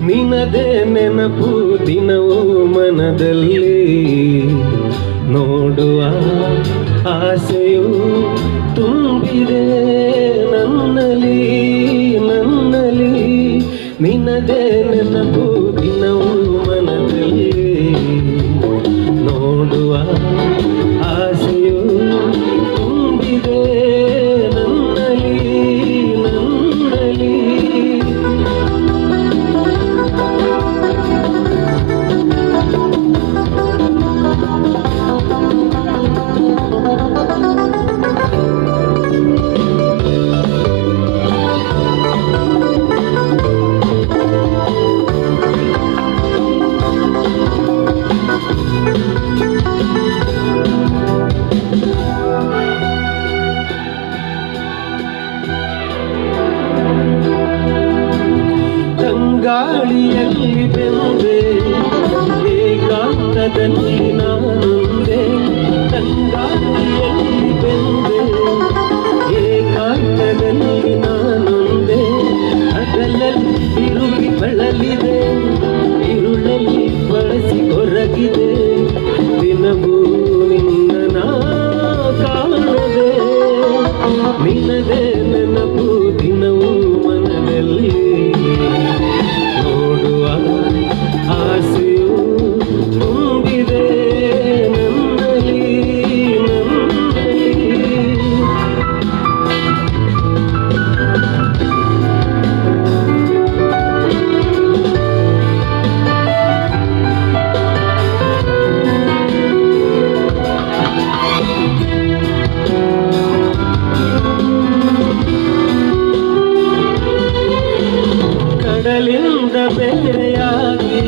ನಿನದೇ ನೆನಪು ದಿನವೂ ಮನದಲ್ಲಿ ನೋಡುವ ಆಸೆಯು ತುಂಬಿದೆ ನನ್ನಲ್ಲಿ ನನ್ನಲ್ಲಿ ನಿನದೇ ನೆನಪು ದಿನವೂ ಮನದಲ್ಲಿ ನೋಡುವ ಆಸೆಯು ತುಂಬಿದೆ ನನ್ನಲ್ಲಿ ನನ್ನಲ್ಲಿ ಗಾಳಿಯಲ್ಲಿ ಬೆಂದೆ ಏಕಾಂತದಲ್ಲಿ ನಾನೊಂದೆ ತಂಗಾಳಿಯಲ್ಲಿ ಬೆಂದೆ ಏಕಾಂತದಲ್ಲಿ ನಾನೊಂದೆ ಹಗಲಲ್ಲಿ ತಿರುಗಿ ಬಳಲಿದೆ ഇരുಳಲ್ಲಿ ಬಳಸಿ ಹೊರಗಿದೆ ದಿನವೂ ನಿನ್ನ ನಾ ಕಾಣದೆ ನಿನ್ನದೇ ನೆನಪು ದಿನವೂ ಮನದಲ್ಲಿ ಆಸೆಯು ತುಂಬಿದೆ ನನ್ನಲ್ಲಿ ಕಡಲಿಂದ ಬೇರೆಯಾಗಿ